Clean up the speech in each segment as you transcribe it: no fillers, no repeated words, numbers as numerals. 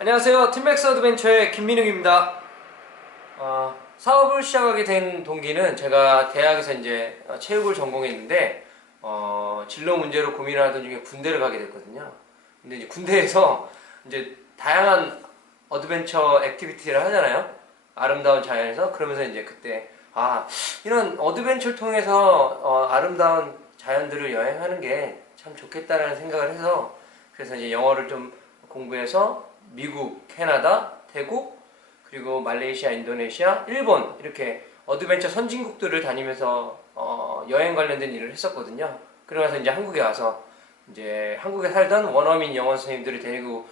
안녕하세요. 팀맥스 어드벤처의 김민웅입니다. 사업을 시작하게 된 동기는 제가 대학에서 이제 체육을 전공했는데 진로 문제로 고민을 하던 중에 군대를 가게 됐거든요. 근데 이제 군대에서 이제 다양한 어드벤처 액티비티를 하잖아요. 아름다운 자연에서. 그러면서 이제 그때 이런 어드벤처를 통해서 아름다운 자연들을 여행하는 게 참 좋겠다라는 생각을 해서, 그래서 이제 영어를 좀 공부해서 미국, 캐나다, 태국, 그리고 말레이시아, 인도네시아, 일본 이렇게 어드벤처 선진국들을 다니면서 여행 관련된 일을 했었거든요. 그러면서 이제 한국에 와서 이제 한국에 살던 원어민 영어 선생님들을 데리고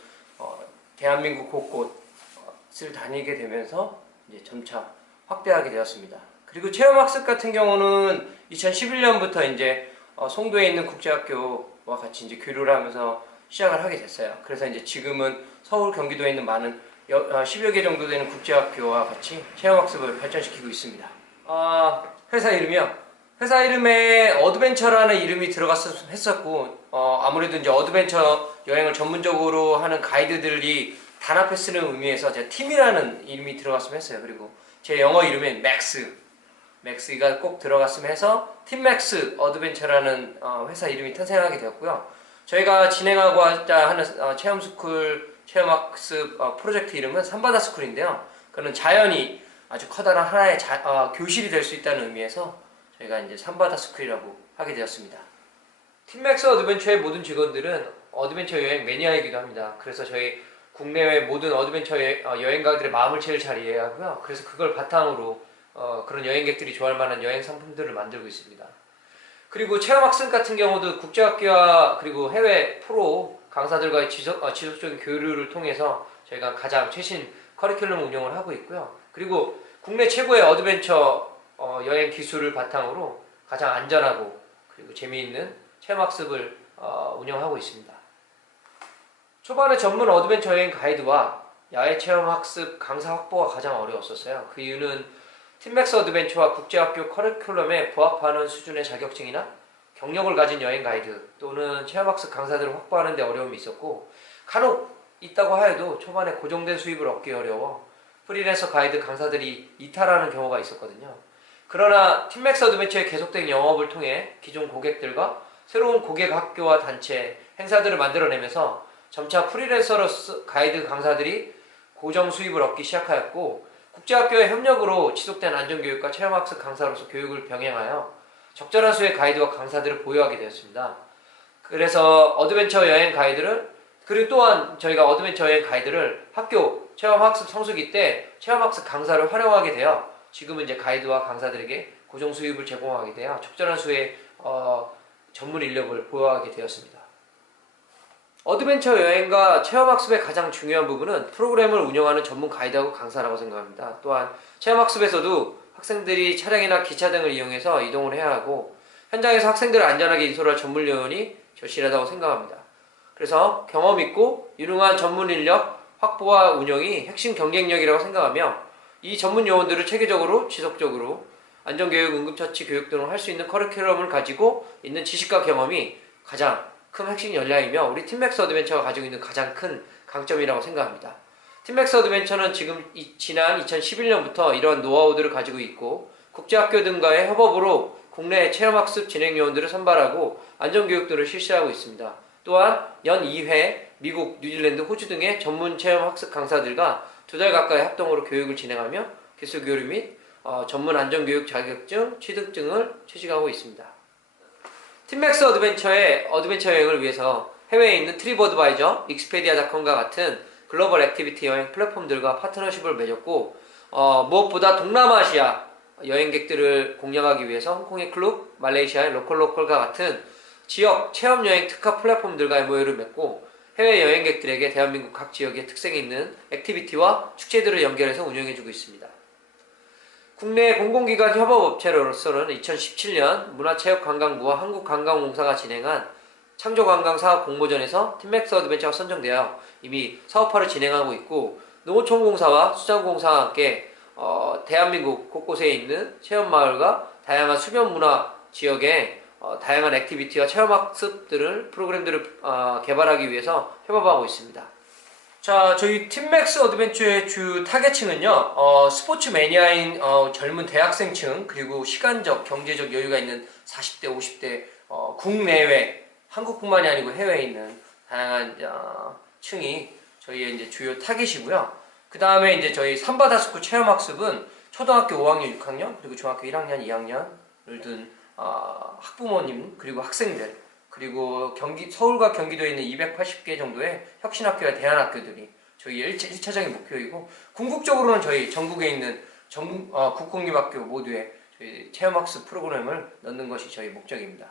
대한민국 곳곳을 다니게 되면서 이제 점차 확대하게 되었습니다. 그리고 체험학습 같은 경우는 2011년부터 이제 송도에 있는 국제학교와 같이 이제 교류를 하면서 시작을 하게 됐어요. 그래서 이제 지금은 서울, 경기도에 있는 많은 10여 개 정도 되는 국제학교와 같이 체험학습을 발전시키고 있습니다. 회사 이름이요. 회사 이름에 어드벤처라는 이름이 들어갔었 했었고, 아무래도 이제 어드벤처 여행을 전문적으로 하는 가이드들이 단합해 쓰는 의미에서 제가 팀이라는 이름이 들어갔으면 했어요. 그리고 제 영어 이름은 맥스가 꼭 들어갔으면 해서 팀맥스 어드벤처라는 회사 이름이 탄생하게 되었고요. 저희가 진행하고자 하는 체험학습 프로젝트 이름은 삼바다스쿨인데요. 그는 자연이 아주 커다란 하나의 교실이 될 수 있다는 의미에서 저희가 이제 삼바다스쿨이라고 하게 되었습니다. 팀맥스 어드벤처의 모든 직원들은 어드벤처 여행 매니아이기도 합니다. 그래서 저희 국내외 모든 어드벤처 여행가들의 마음을 제일 잘 이해하고요. 그래서 그걸 바탕으로 그런 여행객들이 좋아할 만한 여행 상품들을 만들고 있습니다. 그리고 체험학습 같은 경우도 국제학교와 그리고 해외 프로 강사들과의 지속적인 교류를 통해서 저희가 가장 최신 커리큘럼 운영을 하고 있고요. 그리고 국내 최고의 어드벤처 여행 기술을 바탕으로 가장 안전하고 그리고 재미있는 체험학습을 운영하고 있습니다. 초반에 전문 어드벤처 여행 가이드와 야외 체험학습 강사 확보가 가장 어려웠었어요. 그 이유는 팀맥스 어드벤처와 국제학교 커리큘럼에 부합하는 수준의 자격증이나 경력을 가진 여행 가이드 또는 체험학습 강사들을 확보하는 데 어려움이 있었고, 간혹 있다고 하여도 초반에 고정된 수입을 얻기 어려워 프리랜서 가이드 강사들이 이탈하는 경우가 있었거든요. 그러나 팀맥스 어드벤처의 계속된 영업을 통해 기존 고객들과 새로운 고객 학교와 단체, 행사들을 만들어내면서 점차 프리랜서로서 가이드 강사들이 고정 수입을 얻기 시작하였고, 국제학교의 협력으로 지속된 안전교육과 체험학습 강사로서 교육을 병행하여 적절한 수의 가이드와 강사들을 보유하게 되었습니다. 그래서 어드벤처 여행 가이드를, 그리고 또한 저희가 어드벤처 여행 가이드를 학교 체험학습 성수기 때 체험학습 강사를 활용하게 되어 지금은 이제 가이드와 강사들에게 고정 수입을 제공하게 되어 적절한 수의 전문 인력을 보유하게 되었습니다. 어드벤처 여행과 체험학습의 가장 중요한 부분은 프로그램을 운영하는 전문 가이드하고 강사라고 생각합니다. 또한 체험학습에서도 학생들이 차량이나 기차 등을 이용해서 이동을 해야 하고 현장에서 학생들을 안전하게 인솔할 전문 요원이 절실하다고 생각합니다. 그래서 경험 있고 유능한 전문 인력 확보와 운영이 핵심 경쟁력이라고 생각하며 이 전문 요원들을 체계적으로 지속적으로 안전교육, 응급처치 교육 등을 할 수 있는 커리큘럼을 가지고 있는 지식과 경험이 가장 큰 핵심 역량이며 우리 팀맥스 어드벤처가 가지고 있는 가장 큰 강점이라고 생각합니다. 팀맥스 어드벤처는 지난 2011년부터 이러한 노하우들을 가지고 있고 국제학교 등과의 협업으로 국내 체험학습 진행 요원들을 선발하고 안전교육들을 실시하고 있습니다. 또한 연 2회 미국, 뉴질랜드, 호주 등의 전문 체험학습 강사들과 2달 가까이 합동으로 교육을 진행하며 기술 교류 및 전문 안전교육 자격증 취득증을 취득하고 있습니다. 팀맥스 어드벤처의 어드벤처 여행을 위해서 해외에 있는 트립어드바이저, 익스페디아닷컴과 같은 글로벌 액티비티 여행 플랫폼들과 파트너십을 맺었고 무엇보다 동남아시아 여행객들을 공략하기 위해서 홍콩의 클럽, 말레이시아의 로컬과 같은 지역 체험 여행 특화 플랫폼들과의 모여를 맺고 해외 여행객들에게 대한민국 각 지역의 특색이 있는 액티비티와 축제들을 연결해서 운영해주고 있습니다. 국내 공공기관 협업업체로서는 2017년 문화체육관광부와 한국관광공사가 진행한 창조관광사업 공모전에서 팀맥스 어드벤처가 선정되어 이미 사업화를 진행하고 있고 농어촌공사와 수자원공사와 함께 대한민국 곳곳에 있는 체험마을과 다양한 수변문화 지역의 다양한 액티비티와 체험학습들을 프로그램들을 개발하기 위해서 협업하고 있습니다. 자, 저희 팀맥스 어드벤처의 주 타겟층은요, 스포츠 매니아인 젊은 대학생층, 그리고 시간적, 경제적 여유가 있는 40대, 50대, 국내외, 한국뿐만이 아니고 해외에 있는 다양한 층이 저희의 이제 주요 타겟이고요. 그 다음에 이제 저희 삼바다스쿨 체험학습은 초등학교 5학년, 6학년, 그리고 중학교 1학년, 2학년을 둔 학부모님, 그리고 학생들, 그리고 서울과 경기도에 있는 280개 정도의 혁신학교와 대안학교들이 저희 1차적인 목표이고, 궁극적으로는 저희 전국에 있는 국공립학교 모두에 저희 체험학습 프로그램을 넣는 것이 저희 목적입니다.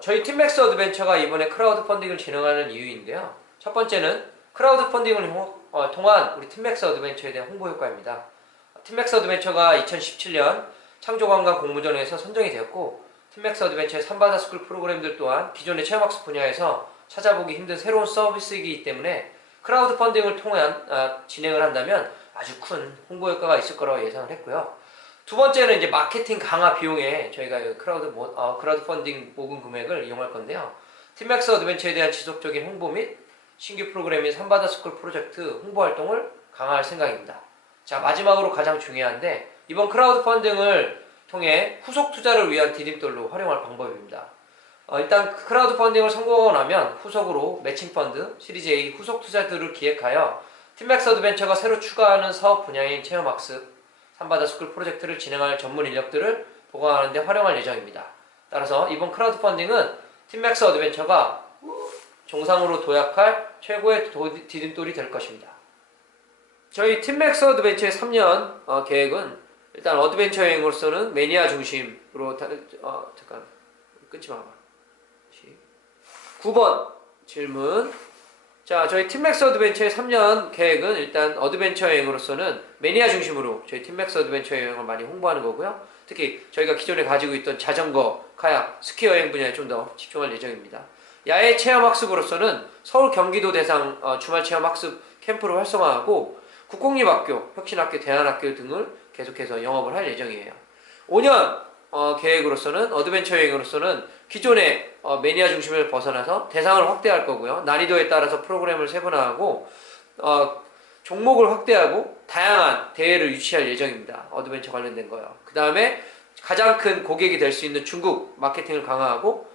저희 팀맥스 어드벤처가 이번에 크라우드 펀딩을 진행하는 이유인데요. 첫 번째는 크라우드 펀딩을 통한 우리 팀맥스 어드벤처에 대한 홍보 효과입니다. 팀맥스 어드벤처가 2017년 창조관광 공모전에서 선정이 되었고, 팀맥스 어드벤처의 삼바다스쿨 프로그램들 또한 기존의 체험학습 분야에서 찾아보기 힘든 새로운 서비스이기 때문에 크라우드 펀딩을 통한 진행을 한다면 아주 큰 홍보 효과가 있을 거라고 예상을 했고요. 두 번째는 이제 마케팅 강화 비용에 저희가 크라우드 펀딩 모금 금액을 이용할 건데요. 팀맥스 어드벤처에 대한 지속적인 홍보 및 신규 프로그램인 삼바다스쿨 프로젝트 홍보 활동을 강화할 생각입니다. 자, 마지막으로 가장 중요한데, 이번 크라우드 펀딩을 통해 후속 투자를 위한 디딤돌로 활용할 방법입니다. 일단 크라우드 펀딩을 성공하고 나면 후속으로 매칭 펀드, 시리즈 A 후속 투자들을 기획하여 팀맥스 어드벤처가 새로 추가하는 사업 분야인 체험학습, 삼바다스쿨 프로젝트를 진행할 전문 인력들을 보강하는 데 활용할 예정입니다. 따라서 이번 크라우드 펀딩은 팀맥스 어드벤처가 정상으로 도약할 최고의 디딤돌이 될 것입니다. 저희 팀맥스 어드벤처의 3년 계획은 일단 어드벤처 여행으로서는 매니아 중심으로 잠깐 끊지 마봐. 9번 질문. 자, 저희 팀맥스 어드벤처의 3년 계획은 일단 어드벤처 여행으로서는 매니아 중심으로 저희 팀맥스 어드벤처 여행을 많이 홍보하는 거고요. 특히 저희가 기존에 가지고 있던 자전거, 카약, 스키 여행 분야에 좀 더 집중할 예정입니다. 야외 체험 학습으로서는 서울 경기도 대상 주말 체험 학습 캠프를 활성화하고 국공립학교, 혁신학교, 대안학교 등을 계속해서 영업을 할 예정이에요. 5년 계획으로서는 어드벤처 여행으로서는 기존의 매니아 중심을 벗어나서 대상을 확대할 거고요. 난이도에 따라서 프로그램을 세분화하고 종목을 확대하고 다양한 대회를 유치할 예정입니다. 어드벤처 관련된 거요. 그 다음에 가장 큰 고객이 될 수 있는 중국 마케팅을 강화하고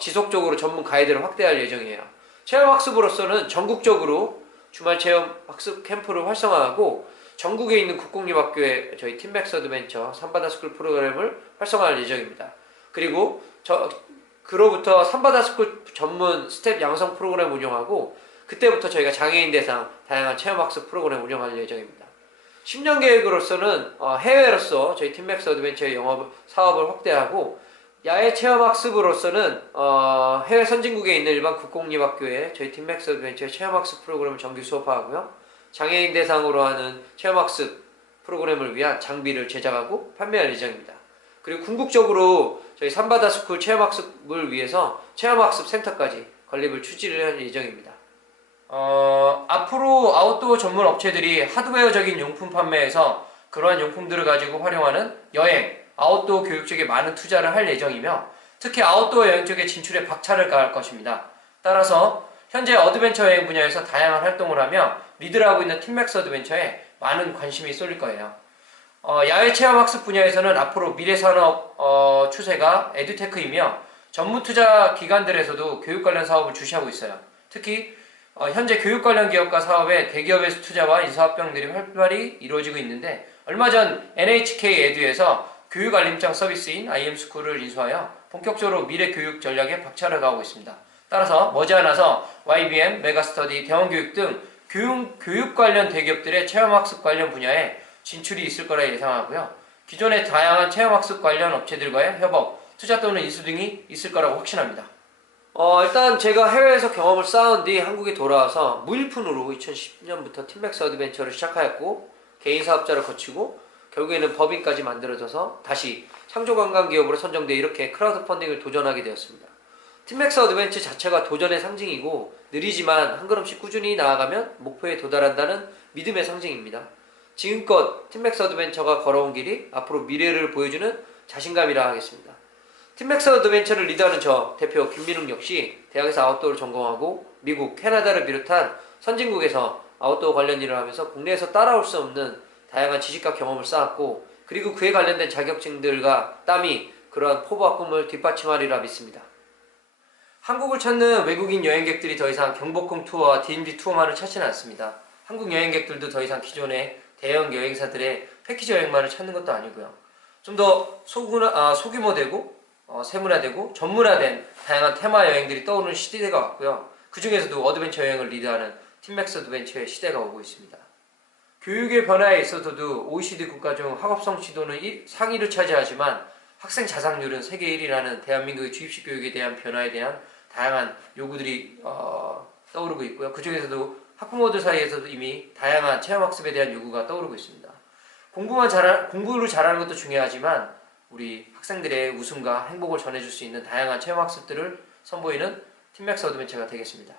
지속적으로 전문 가이드를 확대할 예정이에요. 체험학습으로서는 전국적으로 주말 체험 학습 캠프를 활성화하고 전국에 있는 국공립학교에 저희 팀맥스 어드벤처 삼바다스쿨 프로그램을 활성화할 예정입니다. 그리고 그로부터 삼바다스쿨 전문 스텝 양성 프로그램 운영하고 그때부터 저희가 장애인 대상 다양한 체험학습 프로그램 운영할 예정입니다. 10년 계획으로서는 해외로서 저희 팀맥스 어드벤처의 사업을 확대하고 야외 체험학습으로서는 해외 선진국에 있는 일반 국공립학교에 저희 팀맥스 어드벤처의 체험학습 프로그램을 정규 수업화하고요. 장애인 대상으로 하는 체험학습 프로그램을 위한 장비를 제작하고 판매할 예정입니다. 그리고 궁극적으로 저희 삼바다스쿨 체험학습을 위해서 체험학습 센터까지 건립을 추진을 할 예정입니다. 앞으로 아웃도어 전문 업체들이 하드웨어적인 용품 판매에서 그러한 용품들을 가지고 활용하는 여행, 아웃도어 교육 쪽에 많은 투자를 할 예정이며 특히 아웃도어 여행 쪽에 진출에 박차를 가할 것입니다. 따라서 현재 어드벤처 여행 분야에서 다양한 활동을 하며 리드를 하고 있는 팀맥스 어드벤처에 많은 관심이 쏠릴 거예요. 야외 체험학습 분야에서는 앞으로 미래산업 추세가 에듀테크이며 전문 투자 기관들에서도 교육 관련 사업을 주시하고 있어요. 특히 현재 교육 관련 기업과 사업에 대기업에서 투자와 인사합병들이 활발히 이루어지고 있는데 얼마 전 NHK 에듀에서 교육 알림장 서비스인 IM스쿨을 인수하여 본격적으로 미래 교육 전략에 박차를 가하고 있습니다. 따라서 머지않아서 YBM, 메가스터디, 대원교육 등 교육 관련 대기업들의 체험학습 관련 분야에 진출이 있을 거라 예상하고요. 기존의 다양한 체험학습 관련 업체들과의 협업, 투자 또는 인수 등이 있을 거라고 확신합니다. 일단 제가 해외에서 경험을 쌓은 뒤 한국에 돌아와서 무일푼으로 2010년부터 팀맥스 어드벤처를 시작하였고 개인 사업자를 거치고 결국에는 법인까지 만들어져서 다시 창조관광기업으로 선정돼 이렇게 크라우드 펀딩을 도전하게 되었습니다. 팀맥스 어드벤처 자체가 도전의 상징이고 느리지만 한 걸음씩 꾸준히 나아가면 목표에 도달한다는 믿음의 상징입니다. 지금껏 팀맥스 어드벤처가 걸어온 길이 앞으로 미래를 보여주는 자신감이라 하겠습니다. 팀맥스 어드벤처를 리드하는 저 대표 김민웅 역시 대학에서 아웃도어를 전공하고 미국, 캐나다를 비롯한 선진국에서 아웃도어 관련 일을 하면서 국내에서 따라올 수 없는 다양한 지식과 경험을 쌓았고, 그리고 그에 관련된 자격증들과 땀이 그러한 포부와 꿈을 뒷받침하리라 믿습니다. 한국을 찾는 외국인 여행객들이 더 이상 경복궁 투어와 DMZ 투어만을 찾지는 않습니다. 한국 여행객들도 더 이상 기존의 대형 여행사들의 패키지 여행만을 찾는 것도 아니고요. 좀 더 소규모되고 세분화되고 전문화된 다양한 테마 여행들이 떠오르는 시대가 왔고요. 그 중에서도 어드벤처 여행을 리드하는 팀맥스 어드벤처의 시대가 오고 있습니다. 교육의 변화에 있어서도 OECD 국가 중 학업 성취도는 상위를 차지하지만 학생 자살률은 세계 1위라는 대한민국의 주입식 교육에 대한 변화에 대한 다양한 요구들이 떠오르고 있고요. 그 중에서도 학부모들 사이에서도 이미 다양한 체험학습에 대한 요구가 떠오르고 있습니다. 공부를 잘하는 것도 중요하지만 우리 학생들의 웃음과 행복을 전해줄 수 있는 다양한 체험학습들을 선보이는 팀맥스 어드벤처가 되겠습니다.